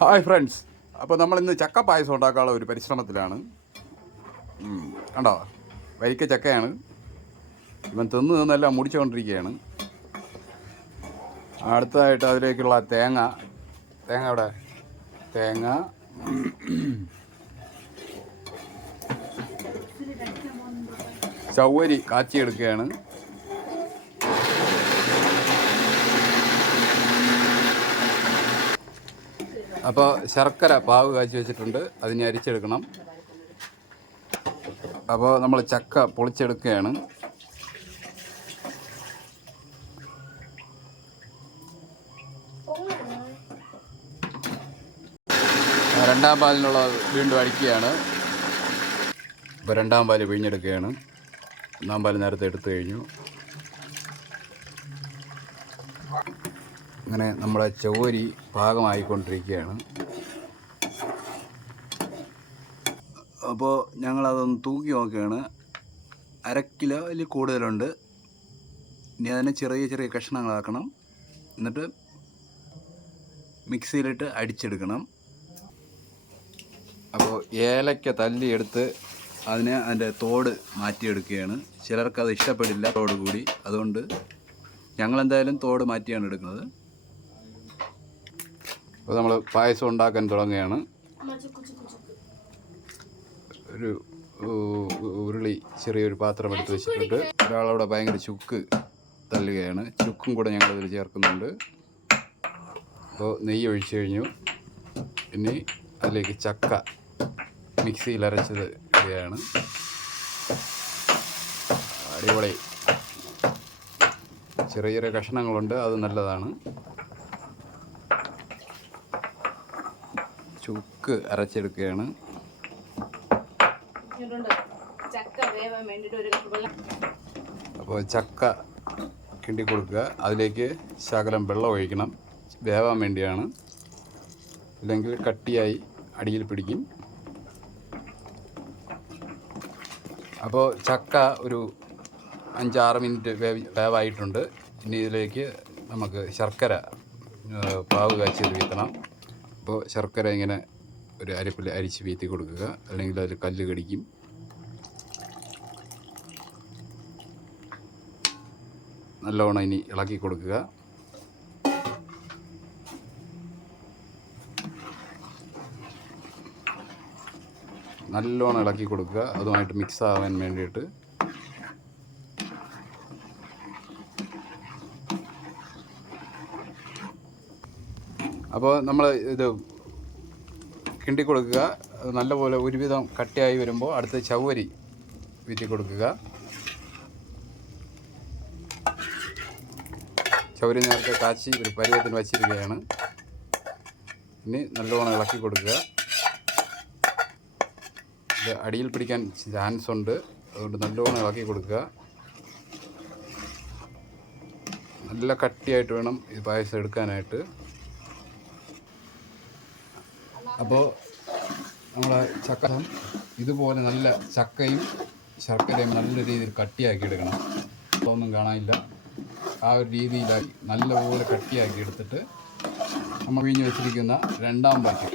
Hi friends, അപ്പോൾ നമ്മളിന്ന് ചക്ക പായസം ഉണ്ടാക്കാനുള്ള ഒരു പരിശ്രമത്തിലാണ്. കണ്ടോ, വരിക്ക ചക്കയാണ്. ഇവൻ തിന്നെല്ലാം മുടിച്ചുകൊണ്ടിരിക്കുകയാണ്. അടുത്തതായിട്ട് അതിലേക്കുള്ള തേങ്ങ അവിടെ തേങ്ങ, ചവ്വരി കാച്ചിയെടുക്കുകയാണ്. അപ്പോൾ ശർക്കര പാവ് കാച്ചി വെച്ചിട്ടുണ്ട്, അതിനെ അരിച്ചെടുക്കണം. അപ്പോൾ നമ്മൾ ചക്ക പൊളിച്ചെടുക്കുകയാണ്. രണ്ടാം പാലിനുള്ള വീണ്ടും അടിക്കുകയാണ്. അപ്പോൾ രണ്ടാം പാല് പിഴിഞ്ഞെടുക്കുകയാണ്. ഒന്നാം പാല് നേരത്തെ എടുത്തു കഴിഞ്ഞു. അങ്ങനെ നമ്മുടെ ചവ്വരി പാകമായിക്കൊണ്ടിരിക്കുകയാണ്. അപ്പോൾ ഞങ്ങളതൊന്ന് തൂക്കി നോക്കുകയാണ്. 1/2 കിലോയിൽ കൂടുതലുണ്ട്. ഇനി അതിനെ ചെറിയ ചെറിയ കഷ്ണങ്ങളാക്കണം. എന്നിട്ട് മിക്സിയിലിട്ട് അടിച്ചെടുക്കണം. അപ്പോൾ ഏലക്ക തല്ലിയെടുത്ത് അതിൻ്റെ തോട് മാറ്റിയെടുക്കുകയാണ്. ചിലർക്കത് ഇഷ്ടപ്പെടില്ല തോട് കൂടി, അതുകൊണ്ട് ഞങ്ങളെന്തായാലും തോട് മാറ്റിയാണ് എടുക്കുന്നത്. അപ്പോൾ നമ്മൾ പായസം ഉണ്ടാക്കാൻ തുടങ്ങുകയാണ്. ഒരു ഉരുളി ചെറിയൊരു പാത്രം എടുത്ത് വെച്ചിട്ടുണ്ട്. ഒരാളവിടെ ഭയങ്കര ചുക്ക് തള്ളുകയാണ്. ചുക്കും കൂടെ ഞങ്ങളിതിൽ ചേർക്കുന്നുണ്ട്. അപ്പോൾ നെയ്യ് ഒഴിച്ചു കഴിഞ്ഞു. ഇനി അതിലേക്ക് ചക്ക മിക്സിയിൽ അരച്ചത് ഇടുകയാണ്. അടിപൊളി. ചെറിയ ചെറിയ കഷ്ണങ്ങളുണ്ട്, അത് നല്ലതാണ്. ചുക്ക് അരച്ചെടുക്കുകയാണ്. അപ്പോൾ ചക്ക കിണ്ടി കൊടുക്കുക. അതിലേക്ക് ശകലം വെള്ളം ഒഴിക്കണം, വേവാൻ വേണ്ടിയാണ്. ഇല്ലെങ്കിൽ കട്ടിയായി അടിയിൽ പിടിക്കും. അപ്പോൾ ചക്ക ഒരു 5-6 മിനിറ്റ് വേവായിട്ടുണ്ട്. ഇനി ഇതിലേക്ക് നമുക്ക് ശർക്കര പാവ് കാച്ചി വീത്തണം. അപ്പോൾ ശർക്കര ഇങ്ങനെ ഒരു അരിപ്പിൽ അരിച്ച് വീത്തി കൊടുക്കുക, അല്ലെങ്കിൽ അതിൽ കല്ല് കടിക്കും. നല്ലവണ്ണം ഇനി ഇളക്കി കൊടുക്കുക. നല്ലോണം ഇളക്കി കൊടുക്കുക, അതുമായിട്ട് മിക്സ് ആവാൻ വേണ്ടിയിട്ട്. അപ്പോൾ നമ്മൾ ഇത് കിണ്ടി കൊടുക്കുക. നല്ലപോലെ ഒരുവിധം കട്ടിയായി വരുമ്പോൾ അടുത്ത് ചവ്വരി വീറ്റി കൊടുക്കുക. ചവ്വരി നേരത്തെ കാച്ചി ഒരു പരുവത്തിന് വച്ചിരിക്കുകയാണ്. ഇനി നല്ലോണം ഇളക്കി കൊടുക്കുക. ഇത് അടിയിൽ പിടിക്കാൻ ചാൻസ് ഉണ്ട്, അതുകൊണ്ട് നല്ലോണം ഇളക്കി കൊടുക്കുക. നല്ല കട്ടിയായിട്ട് വേണം ഈ പായസം എടുക്കാനായിട്ട്. അപ്പോൾ നമ്മളെ ചക്ക ഇതുപോലെ നല്ല ചക്കയും ശർക്കരയും നല്ല രീതിയിൽ കട്ടിയാക്കി എടുക്കണം. അപ്പോൾ ഒന്നും കാണാനില്ല, ആ ഒരു രീതിയിലാക്കി നല്ലപോലെ കട്ടിയാക്കി എടുത്തിട്ട് നമ്മൾ പിഴിഞ്ഞ് വെച്ചിരിക്കുന്ന രണ്ടാം പാല്,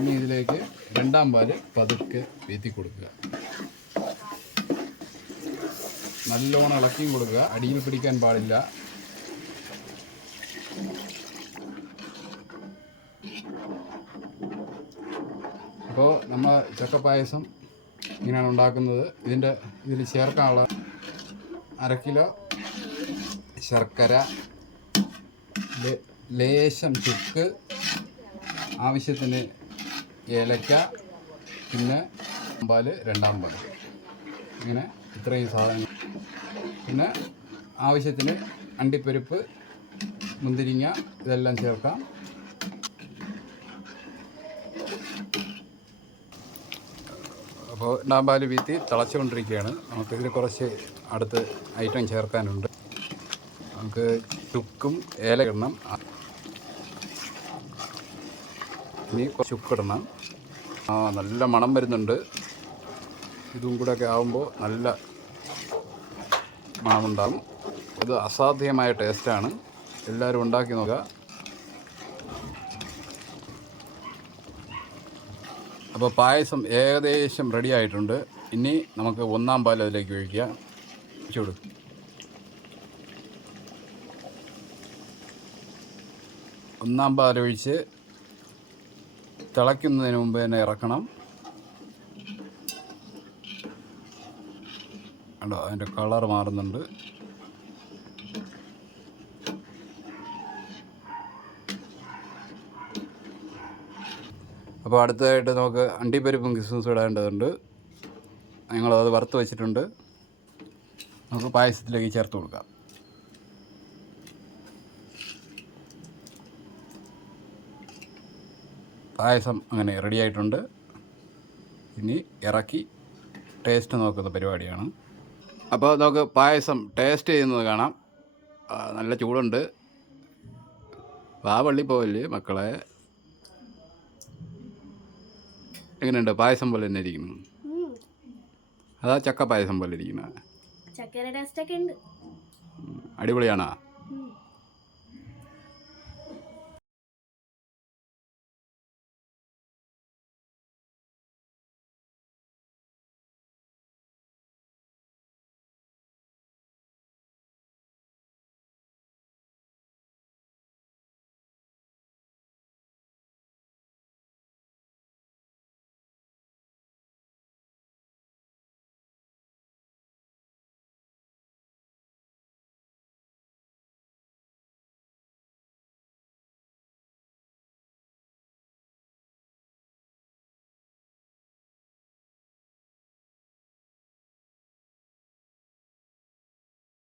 ഇനി ഇതിലേക്ക് രണ്ടാം പാല് പതുക്കെ വീത്തി കൊടുക്കുക. നല്ലോണം ഇളക്കിയും കൊടുക്കുക, അടിയിൽ പിടിക്കാൻ പാടില്ല. അപ്പോൾ നമ്മൾ ചക്കപ്പായസം ഇങ്ങനെയാണ് ഉണ്ടാക്കുന്നത്. ഇതിൽ ചേർക്കാനുള്ള 1/2 കിലോ ശർക്കര, ലേശം ചുക്ക്, ആവശ്യത്തിന് ഏലക്ക, പിന്നെ പാല്, രണ്ടാം പാല്, ഇങ്ങനെ ഇത്രയും സാധനങ്ങൾ. പിന്നെ ആവശ്യത്തിന് അണ്ടിപ്പരിപ്പ്, മുന്തിരിങ്ങ, ഇതെല്ലാം ചേർക്കാം. അപ്പോൾ രണ്ടാം പാല് വീത്തി തിളച്ചുകൊണ്ടിരിക്കുകയാണ്. നമുക്കിതിൽ കുറച്ച് അടുത്ത് ഐറ്റം ചേർക്കാനുണ്ട്. നമുക്ക് ചുക്കും ഏലക്ക ഇടണം. ഇനി കുറച്ച് ചുക്കിടണം. നല്ല മണം വരുന്നുണ്ട്. ഇതും കൂടെയൊക്കെ ആകുമ്പോൾ നല്ല മണമുണ്ടാകും. ഇത് അസാധ്യമായ ടേസ്റ്റാണ്. എല്ലാവരും ഉണ്ടാക്കി നോക്കുക. അപ്പോൾ പായസം ഏകദേശം റെഡി ആയിട്ടുണ്ട്. ഇനി നമുക്ക് ഒന്നാം പാൽ അതിലേക്ക് ഒഴിക്കാം. ചൂട് ഒന്നാം പാലൊഴിച്ച് തിളയ്ക്കുന്നതിന് മുമ്പ് തന്നെ ഇറക്കണം. കണ്ടോ, അതിൻ്റെ കളർ മാറുന്നുണ്ട്. അപ്പോൾ അടുത്തതായിട്ട് നമുക്ക് അണ്ടിപ്പരിപ്പും കിസ്മിസും ഇടേണ്ടതുണ്ട്. ഞങ്ങളത് വറുത്ത് വെച്ചിട്ടുണ്ട്. നമുക്ക് പായസത്തിലേക്ക് ചേർത്ത് കൊടുക്കാം. പായസം അങ്ങനെ റെഡി ആയിട്ടുണ്ട്. ഇനി ഇറക്കി ടേസ്റ്റ് നോക്കുന്ന പരിപാടിയാണ്. അപ്പോൾ നമുക്ക് പായസം ടേസ്റ്റ് ചെയ്യുന്നത് കാണാം. നല്ല ചൂടുണ്ട്. വാവള്ളി പോവല്ലേ മക്കളെ. എങ്ങനെയുണ്ട്? പായസം പോലെ തന്നെ ഇരിക്കുന്നു. അതാ ചക്ക പായസം പോലെ ഇരിക്കുന്നത്. ചക്കയുടെ ടേസ്റ്റ് ഒക്കെ ഉണ്ട്. അടിപൊളിയാണോ?